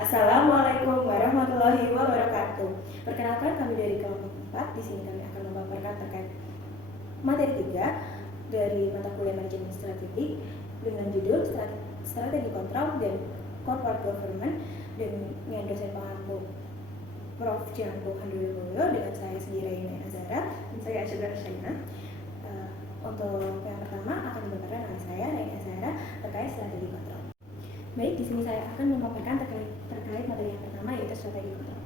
Assalamualaikum warahmatullahi wabarakatuh. Perkenalkan, kami dari kelompok 4. Di sini kami akan memaparkan terkait materi 3 dari mata kuliah manajemen strategi dengan judul strategi kontrol dan corporate government dengan dosen pengampu Prof. Janko Handulyo dengan saya sendiri Raina Azhara dan saya Asyura Shaina. Untuk yang pertama akan dipaparkan oleh saya Raina Azhara terkait strategi kontrol. Baik, di sini saya akan memaparkan terkait materi yang pertama, yaitu strategi kontrol.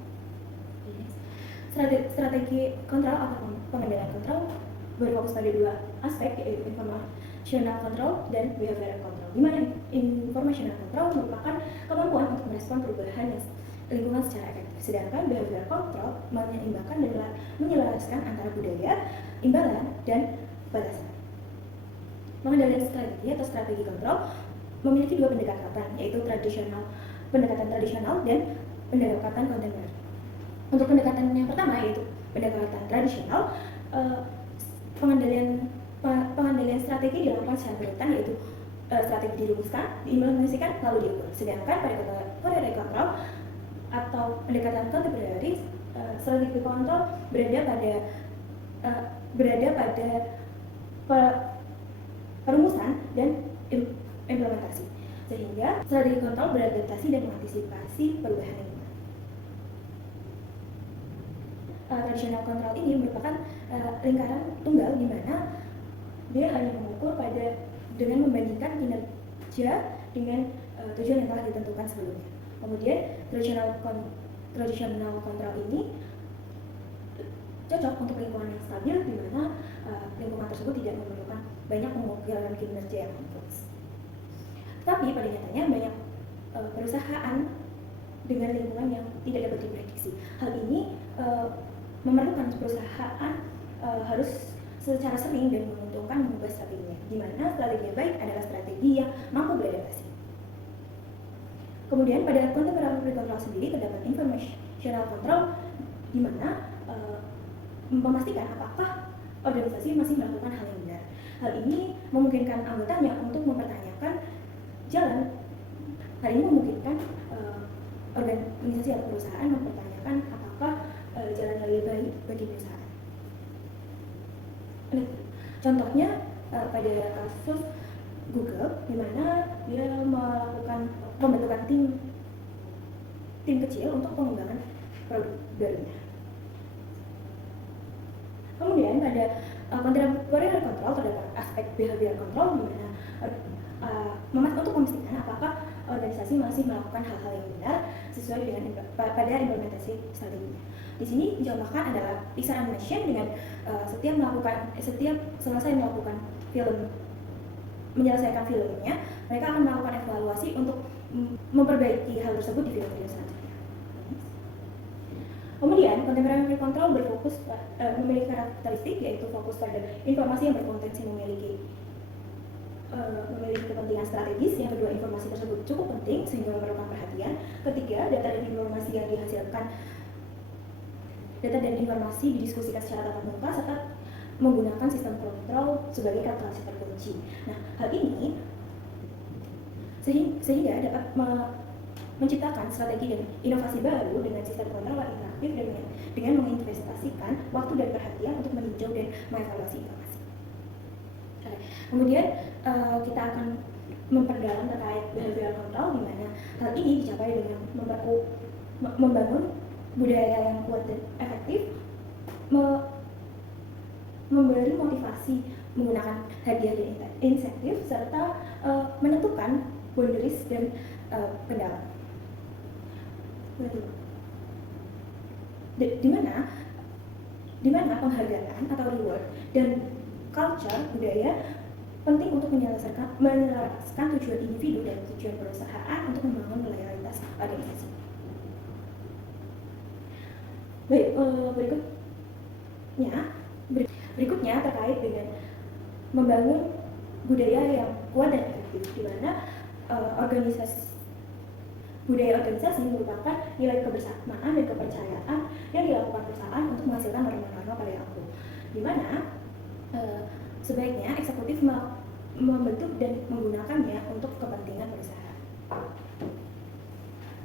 Strategi kontrol atau pengendalian kontrol berfokus pada dua aspek, yaitu informational control dan behavioral control. Di mana informational control merupakan kemampuan untuk merespon perubahan lingkungan secara efektif, sedangkan behavioral control menyeimbangkan dan menyelaraskan antara budaya, imbalan, dan batasan. Pengendalian strategi atau strategi kontrol memiliki dua pendekatan, yaitu pendekatan tradisional dan pendekatan kontemporer. Untuk pendekatan yang pertama, yaitu pendekatan tradisional, pengendalian strategi dilakukan secara berurutan, yaitu strategi dirumuskan, diimplementasikan, lalu diukur. Sedangkan pada Korea kontrol atau pendekatan kontemporer, strategi kontrol berada pada perumusan dan implementasi, sehingga strategi kontrol beradaptasi dan mengantisipasi perubahan lingkungan. Tradisional kontrol ini merupakan lingkaran tunggal di mana dia hanya mengukur dengan membandingkan kinerja dengan tujuan yang telah ditentukan sebelumnya. Kemudian tradisional kontrol ini cocok untuk lingkungan yang stabil, di mana lingkungan tersebut tidak memerlukan banyak pengukuran kinerja yang kompleks. Tapi pada nyatanya banyak perusahaan dengan lingkungan yang tidak dapat diprediksi. Hal ini memerlukan perusahaan harus secara sering dan menguntungkan mengubah strateginya, di mana strategi yang baik adalah strategi yang mampu beradaptasi. Kemudian pada contemporary control sendiri terdapat informational control, di mana memastikan apakah organisasi masih melakukan hal yang benar. Hal ini memungkinkan anggotanya untuk mempertanyakan jalan. Hal ini memungkinkan organisasi atau perusahaan mempertanyakan apakah jalan yang lebih baik bagi perusahaan. Contohnya pada kasus Google, di mana dia melakukan pembentukan tim kecil untuk pengembangan produk barunya. Kemudian pada contemporary control terdapat aspek behavioral control, di mana untuk memastikan apakah organisasi masih melakukan hal-hal yang benar sesuai dengan pada implementasi strateginya. Di sini dicontohkan adalah Pixar Animation dengan setiap selesai menyelesaikan filmnya, mereka akan melakukan evaluasi untuk memperbaiki hal tersebut di film-film selanjutnya. Kemudian, contemporary control memiliki karakteristik, yaitu fokus pada informasi yang berpotensi memiliki kepentingan strategis. Yang kedua, informasi tersebut cukup penting sehingga memerlukan perhatian. Ketiga, data dan informasi didiskusikan secara tatap muka serta menggunakan sistem kontrol sebagai kalkulasi terkunci. Nah, hal ini sehingga dapat menciptakan strategi dan inovasi baru dengan sistem kontrol yang interaktif dengan menginvestasikan waktu dan perhatian untuk meninjau dan mengevaluasi informasi. Kemudian kita akan memperdalam terkait behavioral control, di mana hal ini dicapai dengan membangun budaya yang kuat dan efektif, memberi motivasi menggunakan hadiah dan insentif, serta menentukan boundaries dan kendala. Di mana penghargaan atau reward dan culture budaya penting untuk menyelaraskan tujuan individu dan tujuan perusahaan untuk membangun loyalitas organisasi. Baik, berikutnya terkait dengan membangun budaya yang kuat dan efektif, di mana budaya organisasi merupakan nilai kebersamaan dan kepercayaan yang dilakukan perusahaan untuk menghasilkan norma-norma pada waktu, di mana sebaiknya eksekutif membentuk dan menggunakannya untuk kepentingan perusahaan.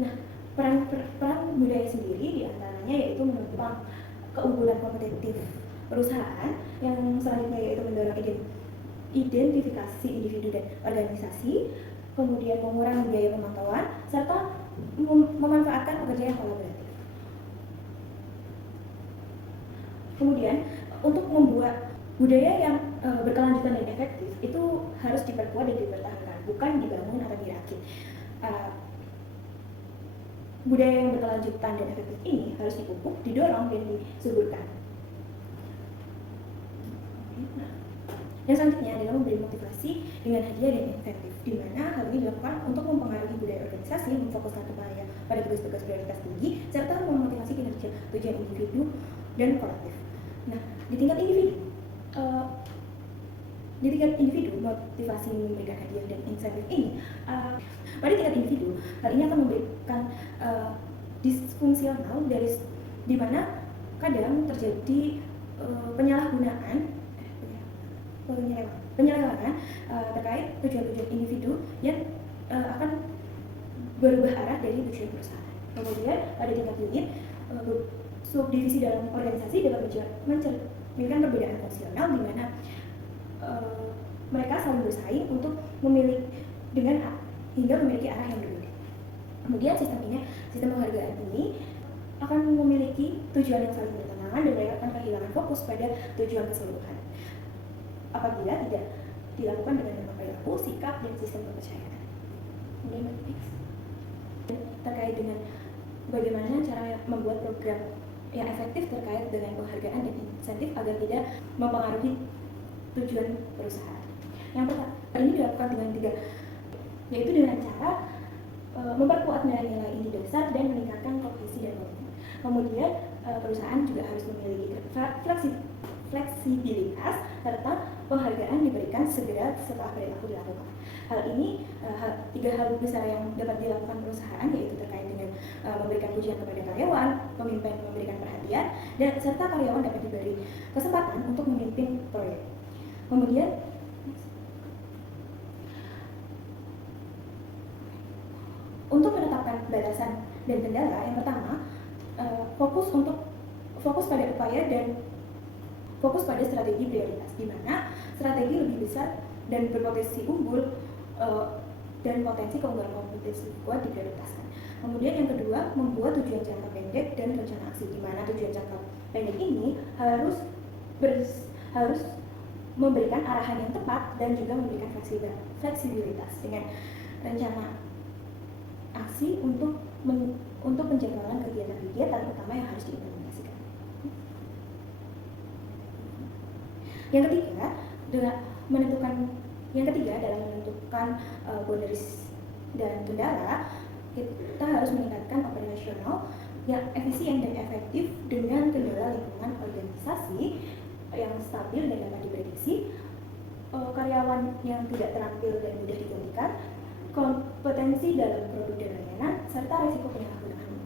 Nah, peran budaya sendiri diantaranya yaitu menopang keunggulan kompetitif perusahaan, yang selanjutnya yaitu mendorong identifikasi individu dan organisasi, kemudian mengurangi biaya pemantauan, serta memanfaatkan pekerja yang kolaboratif. Kemudian untuk membuat budaya yang berkelanjutan dan efektif itu harus diperkuat dan dipertahankan, bukan dibangun atau dirakit. Budaya yang berkelanjutan dan efektif ini harus dipupuk, didorong, dan disuburkan. Yang selanjutnya adalah memberi motivasi dengan hadiah dan insentif, di mana hal ini dilakukan untuk mempengaruhi budaya organisasi, memfokuskan upaya pada tugas-tugas prioritas tinggi, serta memotivasi kinerja tujuan individu dan kolektif. Nah, di tingkat individu, motivasi memberikan hadiah dan insentif ini pada tingkat individu, hal ini akan memberikan disfungsional di mana kadang terjadi penyelewengan terkait tujuan-tujuan individu yang akan berubah arah dari tujuan perusahaan. Kemudian pada tingkat unit, subdivisi dalam organisasi dapat mencerminkan perbedaan fungsional di mana mereka saling bersaing untuk hingga memiliki arah yang berbeda. Kemudian sistem penghargaan ini akan memiliki tujuan yang saling bertentangan dan mereka akan kehilangan fokus pada tujuan keseluruhan apabila tidak dilakukan dengan norma perilaku, sikap, dan sistem kepercayaan. Kemudian terkait dengan bagaimana cara membuat program yang efektif terkait dengan penghargaan dan insentif agar tidak mempengaruhi tujuan perusahaan. Yang pertama, ini dilakukan dengan yaitu dengan cara memperkuat nilai-nilai inti dasar dan meningkatkan kohesi dan komitmen. Kemudian perusahaan juga harus memiliki fleksibilitas serta penghargaan diberikan segera setelah perilaku dilakukan. Hal ini tiga hal besar yang dapat dilakukan perusahaan, yaitu terkait dengan memberikan pujian kepada karyawan, pemimpin memberikan perhatian, dan serta karyawan dapat diberi kesempatan untuk memimpin proyek. Kemudian untuk menetapkan batasan dan kendala, yang pertama fokus pada upaya dan fokus pada strategi prioritas, di mana strategi lebih besar dan berpotensi unggul dan potensi keunggulan kompetisi kuat diprioritaskan. Kemudian yang kedua, membuat tujuan jangka pendek dan rencana aksi, di mana tujuan jangka pendek ini harus memberikan arahan yang tepat dan juga memberikan fleksibilitas dengan rencana aksi untuk penjadwalan kegiatan-kegiatan utama yang harus diimplementasikan. Yang ketiga dalam menentukan boundaries dan kendala, kita harus meningkatkan operasional yang efisien dan efektif dengan kendala lingkungan organisasi yang stabil dan dapat diprediksi, karyawan yang tidak terampil dan mudah digantikan, kompetensi dalam produk dan layanan, serta risiko penyalahgunaan.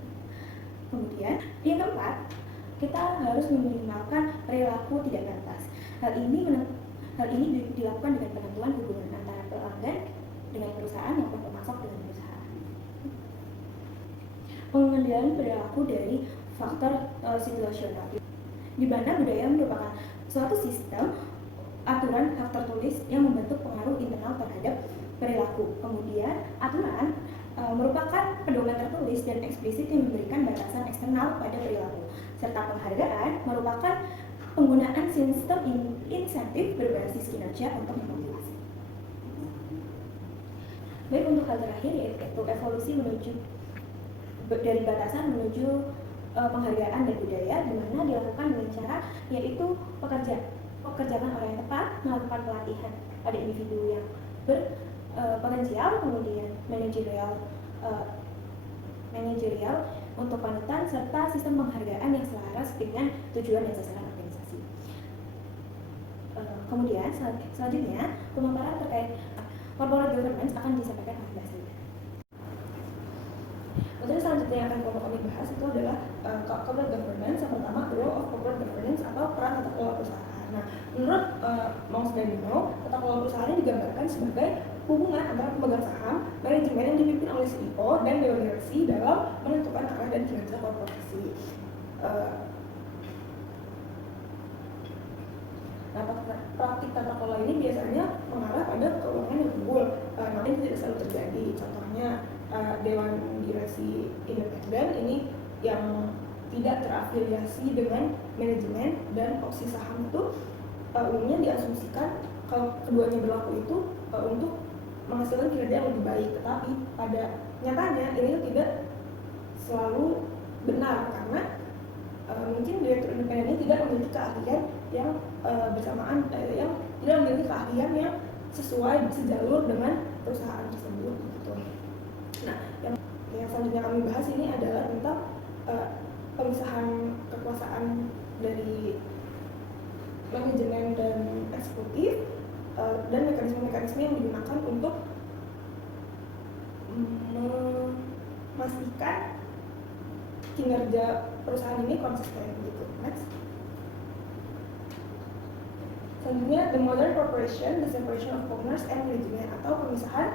Kemudian yang keempat, kita harus meminimalkan perilaku tidak pantas. Hal ini dilakukan dengan penentuan hubungan antara pelanggan dengan perusahaan maupun pemasok dengan perusahaan. Pengendalian perilaku dari faktor situasional, di mana budaya merupakan suatu sistem aturan hak tertulis yang membentuk pengaruh internal terhadap perilaku. Kemudian aturan merupakan pedoman tertulis dan eksplisit yang memberikan batasan eksternal pada perilaku, serta penghargaan merupakan penggunaan sistem insentif berbasis kinerja untuk memotivasi. Baik, untuk hal terakhir yaitu evolusi dari batasan menuju penghargaan dan budaya, di mana dilakukan dengan cara yaitu pekerjaan orang yang tepat, melakukan pelatihan pada individu yang berpotensial, kemudian manajerial untuk panutan, serta sistem penghargaan yang selaras dengan tujuan dan sasaran organisasi. Kemudian selanjutnya pemaparan terkait corporate governance akan disampaikan oleh Mbak Sri. Materi selanjutnya yang akan kami bahas itu adalah corporate governance. Yang pertama, role of corporate governance atau peran tata kelola perusahaan. Nah, menurut Maus dan Dino, tata kelola perusahaan ini digambarkan sebagai hubungan antara pemegang saham, manajemen yang dipimpin oleh CEO, dan dewan direksi dalam menentukan dan kinerja korporasi. Nah, praktik tata kelola ini biasanya mengarah pada keuangan yang unggul, namun itu tidak selalu terjadi. Contohnya Dewan Direksi Independen ini yang tidak terafiliasi dengan manajemen, dan opsi saham itu umumnya diasumsikan kalau keduanya berlaku itu untuk menghasilkan kinerja yang lebih baik, tetapi pada nyatanya ini tidak selalu benar karena mungkin direktur independen ini tidak memiliki keahlian yang bersamaan, yang tidak memiliki keahlian yang sesuai sejalur dengan perusahaan tersebut gitu. Nah, yang selanjutnya kami bahas ini adalah tentang pemisahan kekuasaan dari manajemen dan eksekutif, dan mekanisme-mekanisme yang digunakan untuk memastikan kinerja perusahaan ini konsisten gitu. Next. Selanjutnya, the modern corporation, the separation of owners and management, atau pemisahan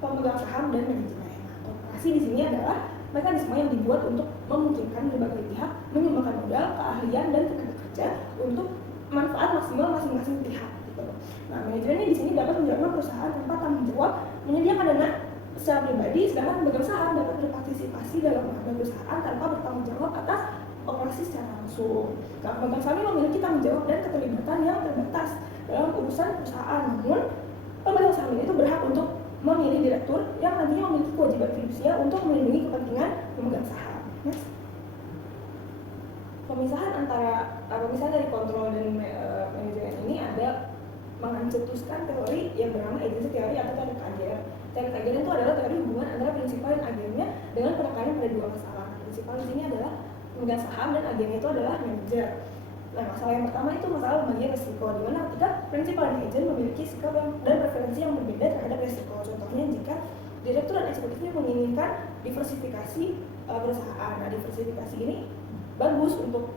pemegang saham dan manajemen. Korporasi di sini adalah mekanisme yang dibuat untuk memungkinkan berbagai pihak menyumbangkan modal, keahlian, dan tenaga kerja untuk manfaat maksimal masing-masing pihak. Gitu. Nah, manajemen ini di sini dapat menjalankan perusahaan tanpa tanggung jawab, menyediakan dana secara pribadi, sedangkan pemegang saham dapat berpartisipasi dalam laba perusahaan tanpa bertanggung jawab atas operasi secara langsung. Nah, pemegang saham memiliki tanggung jawab dan keterlibatan yang terbatas dalam urusan perusahaan, namun pemegang saham itu berhak untuk memilih direktur yang nantinya memiliki kewajiban fidusia untuk melindungi kepentingan pemegang saham. Next. Pemisahan dari kontrol dan manajemen ini ada mencetuskan teori yang bernama agency theory atau teori keagengan. Teori keagengan itu adalah teori hubungan antara prinsipal dan agennya dengan penekanan pada dua masalah. Prinsipal di sini adalah pemegang saham dan agennya itu adalah manajer. Nah, masalah yang pertama itu masalah pembagian risiko, di mana ketika prinsipal dan agen memiliki sikap dan preferensi yang berbeda terhadap risiko. Contohnya jika direktur dan eksekutifnya menginginkan diversifikasi perusahaan. Nah, diversifikasi ini bagus untuk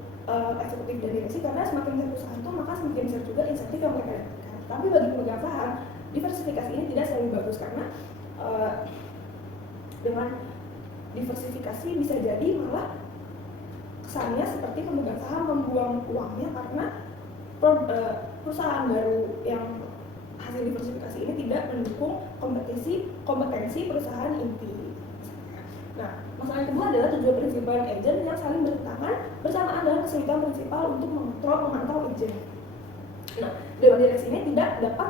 eksekutif dan direksi karena semakin besar perusahaan itu maka semakin besar juga insentif yang mereka dapatkan. Tapi bagi pemegang saham, diversifikasi ini tidak selalu bagus karena dengan diversifikasi bisa jadi malah kesannya seperti pemegang saham membuang uangnya karena perusahaan baru yang hasil diversifikasi ini tidak mendukung kompetensi perusahaan inti. Nah, masalah yang kedua adalah tujuan prinsipal dan agent yang saling bertentangan bersamaan dengan kesulitan prinsipal untuk memantau agent. Nah, dewan direksi ini tidak dapat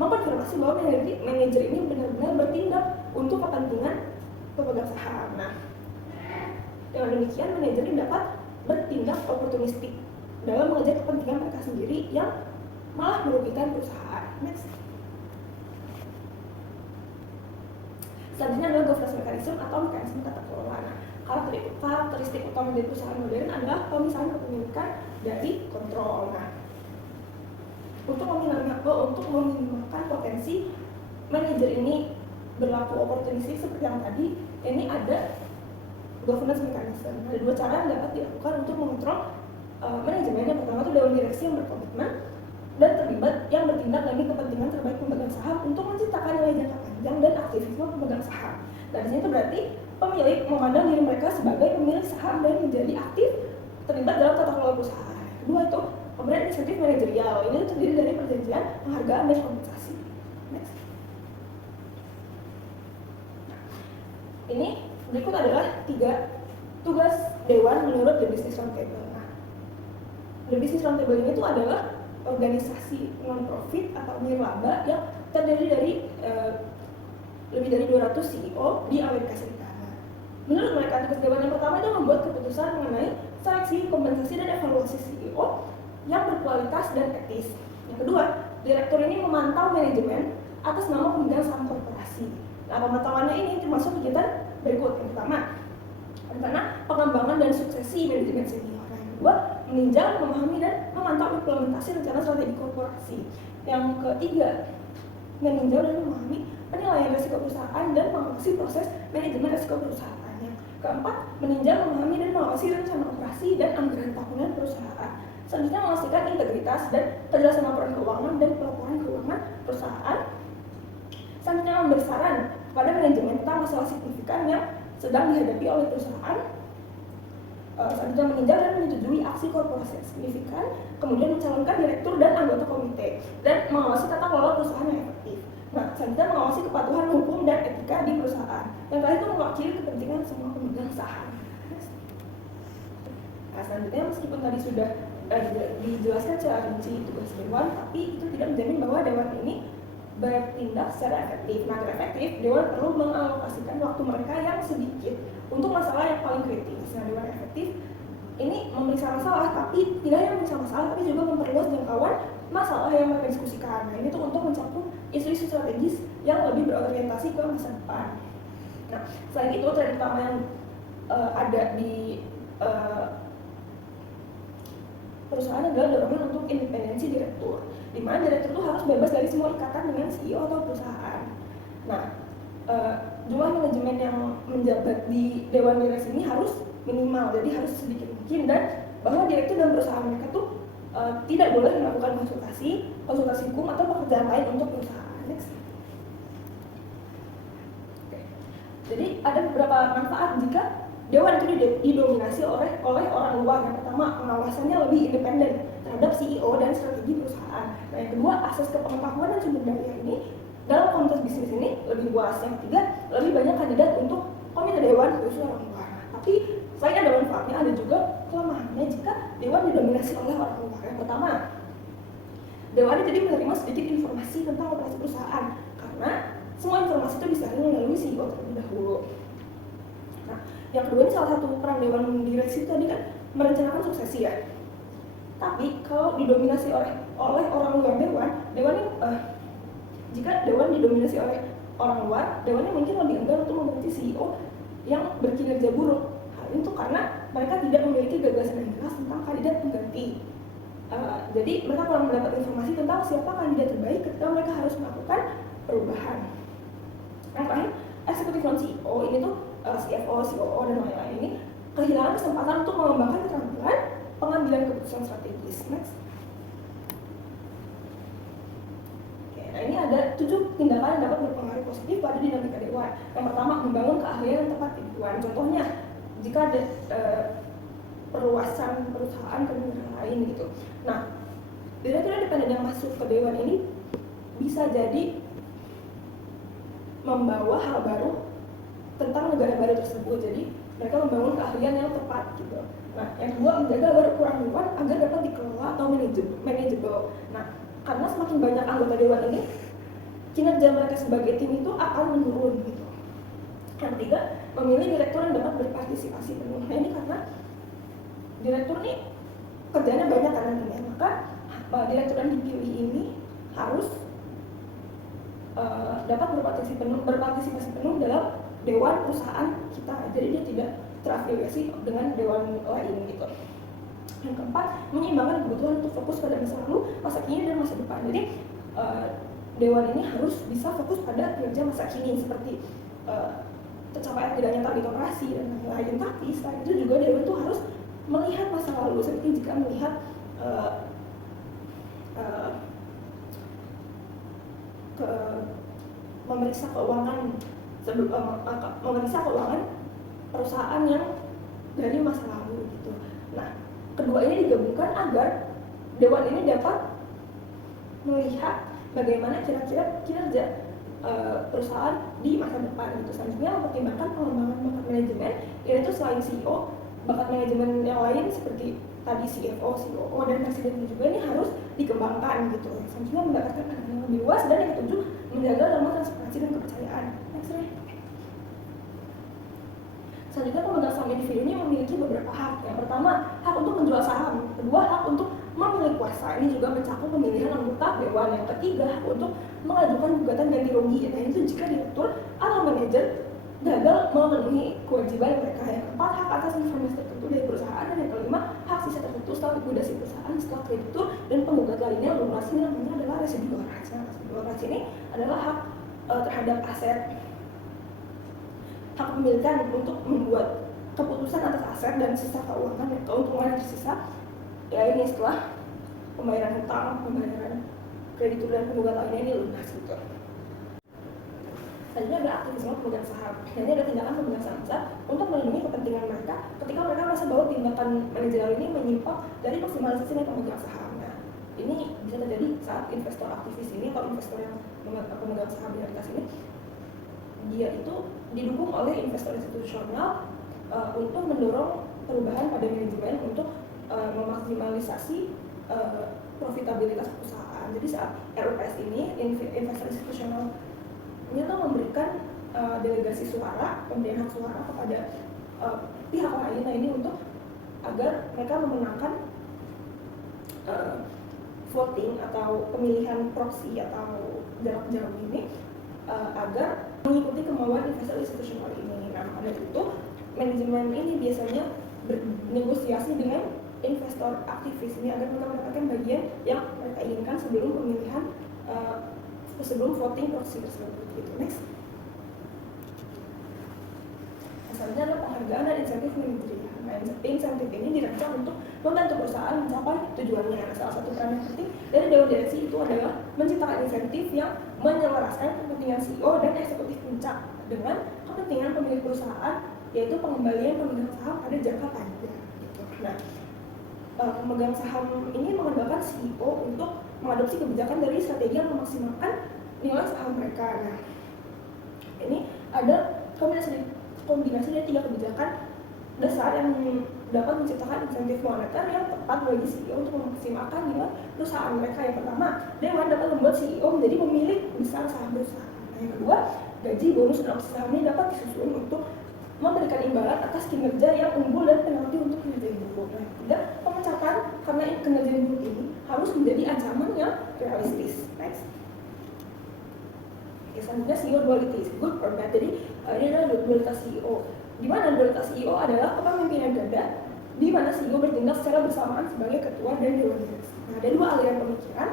mengkonfirmasi bahwa manajer ini benar-benar bertindak untuk kepentingan pemegang saham. Nah, dengan demikian manajer ini dapat bertindak oportunistik dalam mengejar kepentingan mereka sendiri yang malah merugikan perusahaan. Next. Selanjutnya adalah governance mechanism atau mekanisme tata kelola. Nah, karakteristik utama dari perusahaan modern adalah pemisahan kepemilikan dari kontrol. Nah, untuk meminimalkan potensi manajer ini berlaku oportunistik seperti yang tadi, ini ada governance mechanism. Ada dua cara yang dapat dilakukan untuk mengontrol manajemen. Yang pertama itu dewan direksi yang berkomitmen dan terlibat yang bertindak demi kepentingan terbaik pemegang saham untuk menciptakan nilai jangka panjang dan aktivisme pemegang saham. Nah, di sini itu berarti pemilik memandang diri mereka sebagai pemilik saham dan menjadi aktif terlibat dalam tata kelola perusahaan. Kedua itu pemberian insentif manajerial. Ini terdiri dari perjanjian penghargaan dan kompensasi. Next. Nah, ini berikut adalah 3 tugas dewan menurut The Business Roundtable. Nah, The Business Roundtable ini tuh adalah organisasi non-profit atau nirlaba yang terdiri dari lebih dari 200 CEO di Amerika Serikat. Nah, menurut mereka, tugas dewan yang pertama itu membuat keputusan mengenai seleksi, kompensasi, dan evaluasi CEO yang berkualitas dan etis. Yang kedua, direktur ini memantau manajemen atas nama pemegang saham korporasi. Nah, pemantauannya ini termasuk kegiatan berikut. Yang pertama, rencana pengembangan dan suksesi manajemen senior. Yang kedua, meninjau, memahami, dan memantau implementasi rencana strategi korporasi. Yang ketiga, meninjau dan memahami penilaian risiko perusahaan dan mengawasi proses manajemen risiko perusahaan. Yang keempat, meninjau, memahami, dan mengawasi rencana operasi dan anggaran tahunan perusahaan. Selanjutnya, memastikan integritas dan kejelasan laporan keuangan dan pelaporan keuangan perusahaan. Selanjutnya, memberi saran kepada manajemen tentang masalah signifikan yang sedang dihadapi oleh perusahaan. Selanjutnya meninjau dan menyetujui aksi korporasi yang signifikan, kemudian mencalonkan direktur dan anggota komite, dan mengawasi tata kelola perusahaan yang efektif. Nah, selanjutnya mengawasi kepatuhan hukum dan etika di perusahaan. Yang terakhir itu mewakili kepentingan semua pemegang saham. Nah, selanjutnya meskipun tadi sudah dijelaskan secara rinci tugas dewan, tapi itu tidak menjamin bahwa dewan ini bertindak secara efektif. Nah, agar efektif, dewan perlu mengalokasikan waktu mereka yang sedikit untuk masalah yang paling kritis. Nah, dewan efektif ini memeriksa masalah, tapi tidak hanya memeriksa masalah, tapi juga memperluas jangkauan masalah yang mereka diskusikan. Nah, ini tuh untuk mencakup isu-isu strategis yang lebih berorientasi ke masa depan. Nah, selain itu, tren utama yang ada di perusahaan adalah dorongan untuk independensi direktur, di mana direktur itu harus bebas dari semua ikatan dengan CEO atau perusahaan. Nah, jumlah manajemen yang menjabat di dewan direksi ini harus minimal, jadi harus sedikit mungkin, dan bahwa direktur dan perusahaan mereka tuh tidak boleh melakukan konsultasi hukum atau pekerjaan lain untuk perusahaan. Next. Oke. Jadi ada beberapa manfaat jika dewan itu didominasi oleh orang luar. Yang pertama, pengawasannya lebih independen terhadap CEO dan strategi perusahaan. Nah, yang kedua, akses ke pengetahuan dan sumber daya ini dalam komunitas bisnis ini lebih luas. Yang ketiga, lebih banyak kandidat untuk komite dewan khusus orang luar. Tapi selain ada manfaatnya, ada juga kelemahannya jika dewan didominasi oleh orang luar. Yang pertama, dewan jadi menerima sedikit informasi tentang operasi perusahaan karena semua informasi itu disaring melalui CEO terlebih dahulu. Nah, yang kedua, ini salah satu peran dewan direksi tadi kan merencanakan suksesi ya. Tapi kalau didominasi oleh orang luar dewan ini jika dewan didominasi oleh orang luar, dewan ini mungkin lebih enggan untuk mengganti CEO yang berkinerja buruk. Hal itu karena mereka tidak memiliki gagasan yang jelas tentang kandidat pengganti. Jadi mereka kurang mendapat informasi tentang siapa kandidat terbaik ketika mereka harus melakukan perubahan. Yang terakhir, eksekutif non CEO ini tuh CFO, COO dan lain-lain ini kehilangan kesempatan untuk mengembangkan keterampilan pengambilan keputusan strategis. Next. Oke, nah ini ada 7 tindakan yang dapat berpengaruh positif pada dinamika dewan. Yang pertama, membangun keahlian yang tepat di dewan. Contohnya, jika ada perluasan perusahaan ke negara lain gitu. Nah, direktur independen yang masuk ke dewan ini bisa jadi membawa hal baru tentang negara baru tersebut. Jadi mereka membangun keahlian yang tepat gitu. Nah, yang kedua, menjaga agar ukuran dewan agar dapat dikelola atau manageable. Nah, karena semakin banyak anggota dewan ini, kinerja mereka sebagai tim itu akan menurun gitu. Yang ketiga, memilih direktur yang dapat berpartisipasi penuh. Nah, ini karena direktur ini kerjanya banyak kan nantinya, maka direktur yang dipilih ini harus dapat berpartisipasi penuh dalam dewan perusahaan kita. Jadi dia tidak terafiliasi dengan dewan lain gitu. Yang keempat, menyeimbangkan kebutuhan untuk fokus pada masa lalu, masa kini, dan masa depan. Jadi dewan ini harus bisa fokus pada kinerja masa kini seperti pencapaian tidaknya target operasi dan lain-lain. Tapi selain itu juga dewan itu harus melihat masa lalu, seperti jika melihat memeriksa keuangan perusahaan yang dari masa lalu gitu. Nah, kedua ini digabungkan agar dewan ini dapat melihat bagaimana kira-kira kinerja perusahaan di masa depan gitu. Selanjutnya, mempertimbangkan pengembangan bakat manajemen, yaitu selain CEO, bakat manajemen yang lain seperti tadi CFO, COO, dan presiden juga ini harus dikembangkan gitu. Selanjutnya, mendapatkan pandangan yang lebih luas, dan yang ketujuh, menjaga norma transparansi dan kepercayaan. Next, selanjutnya, pemegang saham individu ini memiliki beberapa hak. Yang pertama, hak untuk menjual saham. Kedua, hak untuk memilih kuasa. Ini juga mencakup pemilihan anggota dewan. Yang ketiga, hak untuk mengajukan gugatan ganti rugi. Nah, itu jika direktur atau manajer gagal memenuhi kewajiban mereka. Yang keempat, hak atas informasi tertentu dari perusahaan. Dan yang kelima, hak sisa tertentu setelah likuidasi perusahaan setelah kreditur dan penggugat lainnya melunasi. Namanya adalah residual rights. Nah, residual rights ini adalah hak terhadap aset, hak pemilikan untuk membuat keputusan atas aset dan sisa keuangan dan keuntungan yang tersisa, ya ini setelah pembayaran hutang, pembayaran kreditur dan penggugat lainnya ini lunas gitu. Selanjutnya adalah aktivisme pemegang saham. Nah, ini ada tindakan pemegang saham besar untuk melindungi kepentingan mereka ketika mereka merasa bahwa tindakan manajerial ini menyimpang dari maksimalisasi nilai pemegang saham. Nah, ini bisa terjadi saat investor aktivis ini atau investor yang pemegang saham minoritas ini, dia itu didukung oleh investor institusional untuk mendorong perubahan pada manajemen untuk memaksimalisasi profitabilitas perusahaan. Jadi saat RUPS ini investor institusional ini tuh memberikan delegasi suara, pemberian hak suara kepada pihak lain ini untuk agar mereka memenangkan voting atau pemilihan proxy atau jarak jauh ini agar mengikuti kemauan investor institusional ini. Nah, oleh itu manajemen ini biasanya bernegosiasi dengan investor aktivis ini agar mereka mendapatkan bagian yang mereka inginkan sebelum pemilihan sebelum voting proxy tersebut. Gitu. Next. Selanjutnya adalah penghargaan dan insentif manajerial. Nah, insentif ini dirancang untuk membantu perusahaan mencapai tujuannya. Nah, salah satu peran yang penting dari dewan direksi itu adalah menciptakan insentif yang menyelaraskan kepentingan CEO dan eksekutif puncak dengan kepentingan pemilik perusahaan, yaitu pengembalian pemegang saham pada jangka panjang. Gitu. Nah, pemegang saham ini mengandalkan CEO untuk mengadopsi kebijakan dari strategi yang memaksimalkan nilai saham mereka. Nah, ini ada kombinasi dari 3 kebijakan dasar yang dapat menciptakan insentif moneter yang tepat bagi CEO untuk memaksimalkan nilai perusahaan mereka. Yang pertama, dewan dapat membuat CEO menjadi pemilik besar saham perusahaan. Nah, yang kedua, gaji, bonus, dan opsi saham ini dapat disusun untuk memberikan imbalan atas kinerja yang unggul dan penalti untuk kinerja yang buruk. Nah, ketiga, pemecatan karena kinerja yang buruk ini harus menjadi ancaman yang realistis. Next. Selanjutnya CEO duality, good or bad. Jadi ini adalah dualitas CEO. Di mana dualitas CEO adalah kepemimpinan ganda, di mana CEO bertindak secara bersamaan sebagai ketua dan dewan direksi. Nah, ada 2 aliran pemikiran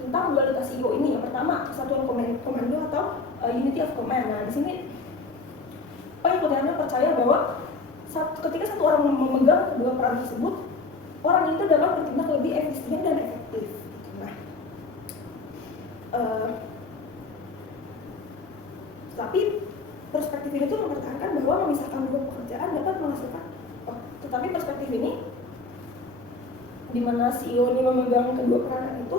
tentang dualitas CEO ini. Yang pertama, kesatuan komando atau unity of command. Nah, di sini pengikutnya percaya bahwa ketika satu orang memegang kedua peran tersebut, orang itu dapat bertindak lebih efisien dan efektif. Nah, tapi perspektif ini tuh mempertahankan bahwa memisahkan 2 pekerjaan dapat menghasilkan. Tetapi perspektif ini, di mana CEO ini memegang kedua peranan itu,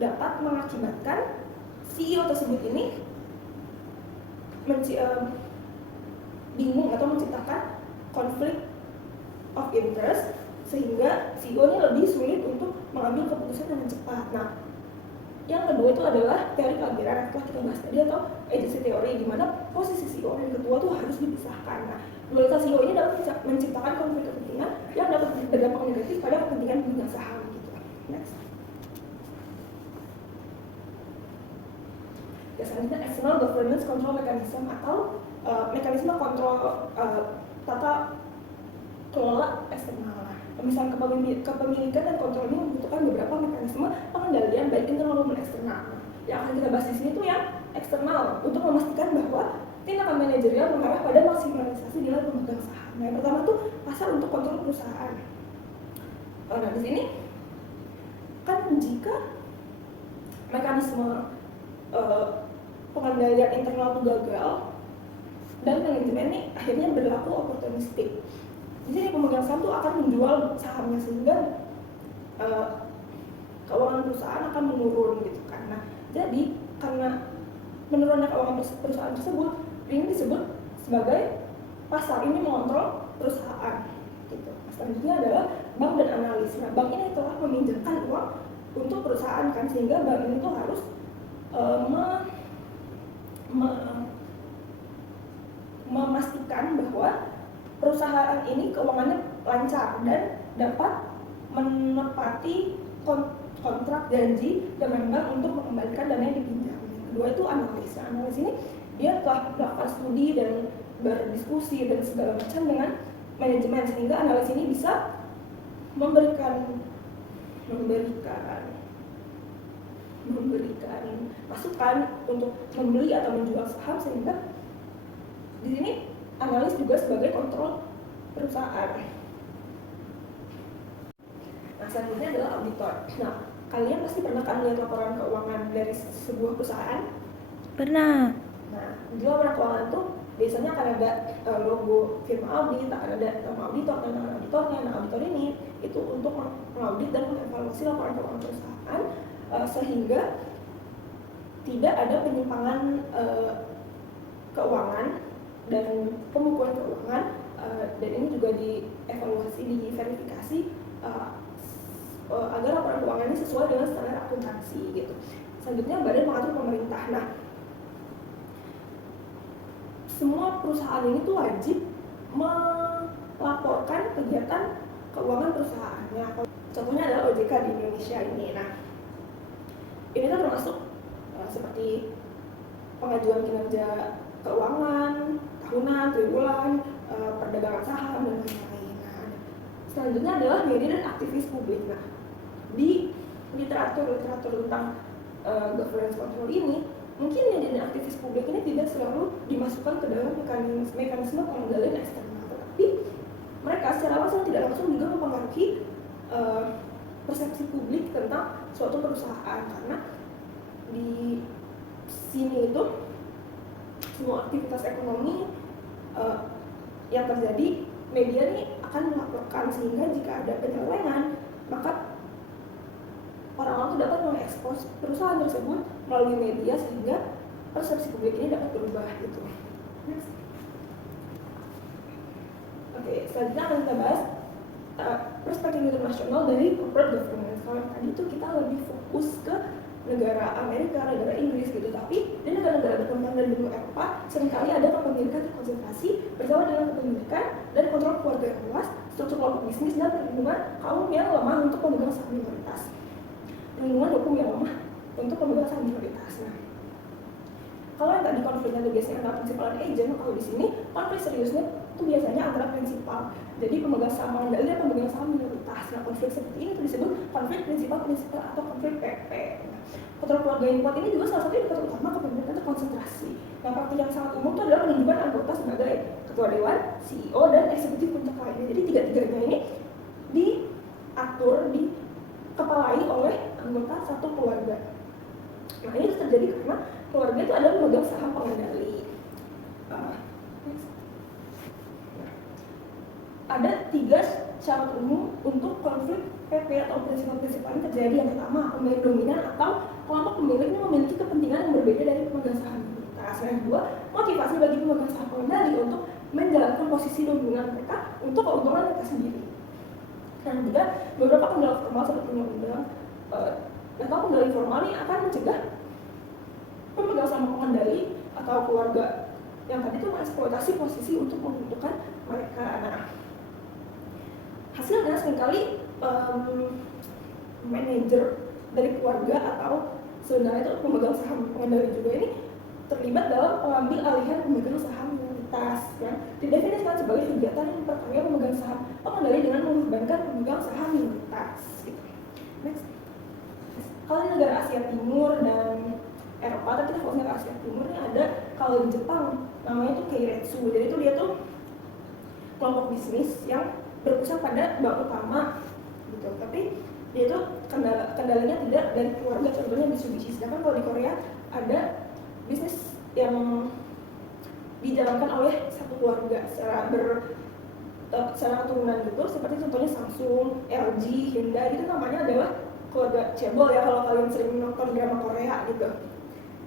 dapat mengakibatkan CEO tersebut ini bingung atau menciptakan konflik of interest, sehingga CEO ini lebih sulit untuk mengambil keputusan dengan cepat. Nah, yang kedua itu adalah teori kelahiran yang telah kita bahas tadi atau agency theory, di mana posisi CEO dan ketua itu harus dipisahkan. Nah, dualitas CEO ini dapat menciptakan konflik kepentingan yang dapat berdampak negatif pada kepentingan pemegang saham. Gitu. Next. Selanjutnya external governance control mechanism atau mekanisme kontrol tata kelola eksternal. Pemisahan kepemilikan dan kontrol ini membutuhkan beberapa mekanisme pengendalian baik internal maupun eksternal. Yang akan kita bahas di sini itu yang eksternal untuk memastikan bahwa tindakan manajerial mengarah pada maksimalisasi nilai pemegang saham. Nah, yang pertama tuh pasar untuk kontrol perusahaan. Nah, di sini kan jika mekanisme pengendalian internal itu gagal dan manajemen ini akhirnya berlaku oportunistik. Di sini pemegang saham itu akan menjual sahamnya sehingga keuangan perusahaan akan menurun gitu kan. Nah, jadi karena menurunnya keuangan perusahaan tersebut, ini disebut sebagai pasar ini mengontrol perusahaan gitu. Selanjutnya adalah bank dan analis. Nah, bank ini telah meminjamkan uang untuk perusahaan kan, sehingga bank ini tuh harus memastikan bahwa perusahaan ini keuangannya lancar dan dapat menepati kontrak janji dengan bank untuk mengembalikan dana yang dipinjam. Kedua itu analis. Analis ini dia telah melakukan studi dan berdiskusi dan segala macam dengan manajemen, sehingga analis ini bisa memberikan masukan untuk membeli atau menjual saham, sehingga di sini analis juga sebagai kontrol perusahaan. Nah, selanjutnya adalah auditor. Nah, kalian pasti pernah kan lihat laporan keuangan dari sebuah perusahaan? Pernah. Nah, di laporan keuangan itu biasanya akan ada logo firma audit, akan ada nama auditor dan nama auditornya. Nah, auditor ini itu untuk mengaudit dan mengevaluasi laporan keuangan perusahaan sehingga tidak ada penyimpangan keuangan dan pembukuan keuangan, dan ini juga dievaluasi, diverifikasi agar laporan keuangan ini sesuai dengan standar akuntansi gitu. Selanjutnya badan pengatur pemerintah. Nah, semua perusahaan ini tuh wajib melaporkan kegiatan keuangan perusahaannya. Contohnya adalah OJK di Indonesia ini. Nah, ini tuh termasuk seperti pengajuan kinerja keuangan tahunan, triwulan, perdagangan saham dan lain-lain. Nah, selanjutnya adalah media dan aktivis publik. Nah, di literatur tentang governance control ini, mungkin media dan aktivis publik ini tidak selalu dimasukkan ke dalam mekanisme pengendalian eksternal, tetapi mereka secara langsung tidak langsung juga mempengaruhi persepsi publik tentang suatu perusahaan, karena di sini itu semua aktivitas ekonomi yang terjadi, media ini akan melaporkan, sehingga jika ada penyelewengan maka orang-orang itu dapat mengekspos perusahaan tersebut melalui media, sehingga persepsi publik ini dapat berubah gitu. Next. Oke, selanjutnya akan kita bahas perspektif internasional dari corporate governance. Kalau tadi itu kita lebih fokus ke negara Amerika, negara Inggris gitu, tapi di negara-negara berkembang dan benua Eropa seringkali ada kepemilikan terkonsentrasi bersama dengan kepemilikan dan kontrol keluarga yang luas, struktur kelompok bisnis, dan perlindungan kaum yang lemah untuk pemegang saham minoritas. Perlindungan hukum yang lemah untuk pemegang saham minoritas. Nah, kalau yang tadi konfliknya itu biasanya antara prinsipal dan agent, kalau di sini konflik seriusnya itu biasanya antara prinsipal, jadi pemegang saham mengendali dan pemegang saham minoritas. Nah, konflik seperti ini itu disebut konflik prinsipal atau konflik PP. Nah, kontrol keluarga yang kuat ini juga salah satu indikator utama kepemilikan terkonsentrasi. Nah, praktik yang sangat umum itu adalah penunjukan anggota sebagai ketua dewan, CEO, dan eksekutif puncak lainnya. Jadi tiga-tiganya ini diatur, dikepalai oleh anggota satu keluarga. Nah, ini terjadi karena keluarga itu adalah pemegang saham pengendali. Ada 3 syarat umum untuk konflik PP atau prinsip-prinsip ini terjadi. Yang pertama, pemilik dominan atau kelompok pemilik yang memiliki kepentingan yang berbeda dari pemegang saham minoritas. Yang kedua, motivasi bagi pemegang saham pengendali untuk menjalankan posisi dominan mereka untuk keuntungan mereka sendiri. Dan juga beberapa kendala formal seperti undang-undang atau kendala informal ini akan mencegah pemegang saham pengendali atau keluarga yang tadi itu mengeksploitasi posisi untuk menguntungkan mereka. Nah, hasilnya seringkali manajer dari keluarga atau sebenarnya itu pemegang saham pengendali juga ini terlibat dalam pengambil alihan pemegang saham minoritas yang didefinisikan sebagai kegiatan yang memperkaya pemegang saham pengendali dengan mengorbankan pemegang saham minoritas. Gitu. Next. Kalau di negara Asia Timur dan Eropa, tapi kita fokusnya ke Asia Timur, ini ada kalau di Jepang namanya itu Keiretsu. Jadi itu dia tuh kelompok bisnis yang berpusat pada bank utama gitu, tapi dia itu kendalanya tidak dari keluarga, contohnya Mitsubishi. Sedangkan kalau di Korea ada bisnis yang dijalankan oleh satu keluarga secara keturunan gitu, seperti contohnya Samsung, LG, Hyundai, itu namanya adalah keluarga cebol ya kalau kalian sering nonton drama Korea gitu.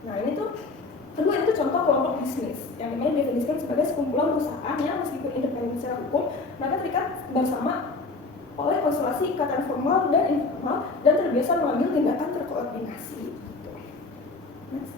Nah, ini tuh kedua, itu contoh kelompok bisnis yang dimana didefinisikan sebagai sekumpulan perusahaan yang meskipun independen secara hukum, mereka terikat bersama oleh konstelasi ikatan formal dan informal dan terbiasa mengambil tindakan terkoordinasi. Gitu. Next.